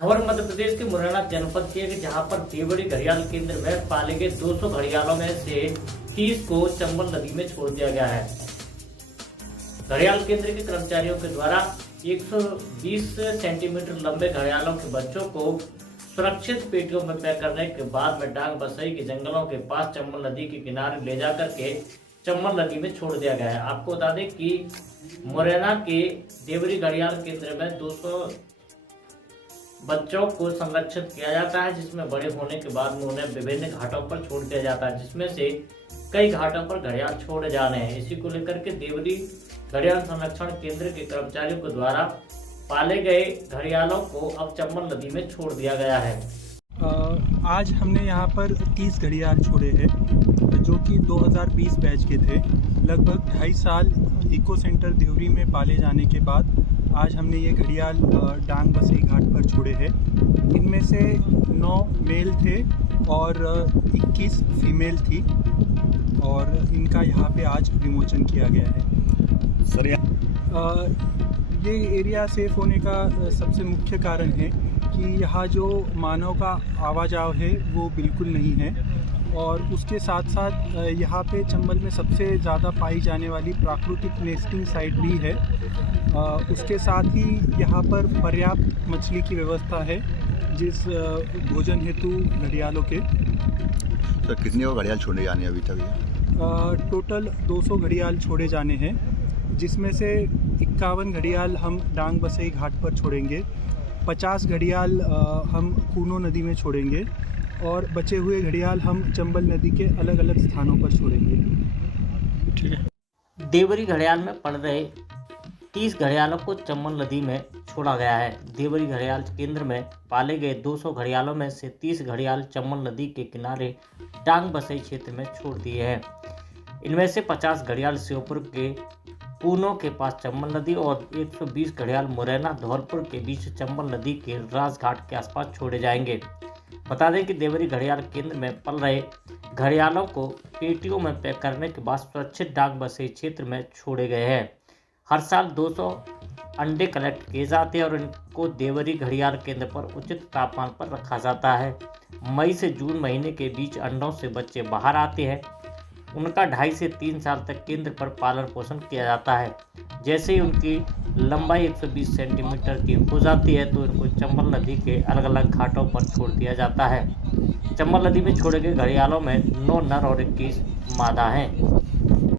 और मध्य प्रदेश के मुरैना जनपद के जहां पर देवरी घड़ियाल केंद्र में पाले गए 200 घड़ियालों में से 30 को चंबल नदी में छोड़ दिया गया है। घड़ियाल केंद्र के कर्मचारियों के द्वारा 120 सेंटीमीटर लंबे घड़ियालों के बच्चों को सुरक्षित पेटियों में पैक करने के बाद में डांग बसई के जंगलों के पास चंबल नदी के किनारे ले जाकर के चंबल नदी में छोड़ दिया गया है। आपको बता दें कि मुरैना के देवरी घड़ियाल केंद्र में 200 बच्चों को संरक्षित किया जाता है, जिसमें बड़े होने के बाद में उन्हें विभिन्न घाटों पर छोड़ दिया जाता है, जिसमें से कई घाटों पर घड़ियाल छोड़े जाने हैं। इसी को लेकर के देवरी घड़ियाल संरक्षण केंद्र के कर्मचारियों के द्वारा पाले गए घड़ियालों को अब चंबल नदी में छोड़ दिया गया है। आज हमने यहाँ पर 30 घड़ियाल छोड़े हैं, जो कि 2020 बैच के थे। लगभग 2.5 साल इको सेंटर देवरी में पाले जाने के बाद आज हमने ये घड़ियाल डांग बसई घाट पर छोड़े हैं। इनमें से 9 मेल थे और 21 फीमेल थी और इनका यहाँ पे आज विमोचन किया गया है। सर ये एरिया सेफ होने का सबसे मुख्य कारण है कि यहाँ जो मानव का आवाजाव है वो बिल्कुल नहीं है, और उसके साथ साथ यहाँ पे चंबल में सबसे ज़्यादा पाई जाने वाली प्राकृतिक नेस्टिंग साइट भी है। उसके साथ ही यहाँ पर पर्याप्त मछली की व्यवस्था है, जिस भोजन हेतु घड़ियालों के। सर कितने और घड़ियाल छोड़े जाने हैं अभी तक? टोटल 200 घड़ियाल छोड़े जाने हैं, जिसमें से 51 घड़ियाल हम डांग बसई घाट पर छोड़ेंगे, 50 घड़ियाल हम कूनो नदी में छोड़ेंगे और बचे हुए घड़ियाल हम चंबल नदी के अलग अलग स्थानों पर छोड़ेंगे। ठीक है। देवरी घड़ियाल में पड़ रहे 30 घड़ियालों को चंबल नदी में छोड़ा गया है। देवरी घड़ियाल केंद्र में पाले गए 200 घड़ियालों में से 30 घड़ियाल चंबल नदी के किनारे डांग बसई क्षेत्र में छोड़ दिए हैं। इनमें से 50 घड़ियाल श्योपुर के कूनो के पास चंबल नदी और 120 घड़ियाल मुरैना धौलपुर के बीच चंबल नदी के राजघाट के आसपास छोड़े जाएंगे। बता दें कि देवरी घड़ियाल केंद्र में पल रहे घड़ियालों को पेटियों में पैक करने के बाद सुरक्षित डांग बसई क्षेत्र में छोड़े गए हैं। हर साल 200 अंडे कलेक्ट किए जाते हैं और इनको देवरी घड़ियाल केंद्र पर उचित तापमान पर रखा जाता है। मई से जून महीने के बीच अंडों से बच्चे बाहर आते हैं। उनका 2.5 से 3 साल तक केंद्र पर पालन पोषण किया जाता है। जैसे ही उनकी लंबाई 120 सेंटीमीटर की हो जाती है तो इनको चंबल नदी के अलग अलग घाटों पर छोड़ दिया जाता है। चंबल नदी में छोड़े गए घड़ियालों में 9 नर और 21 मादा हैं।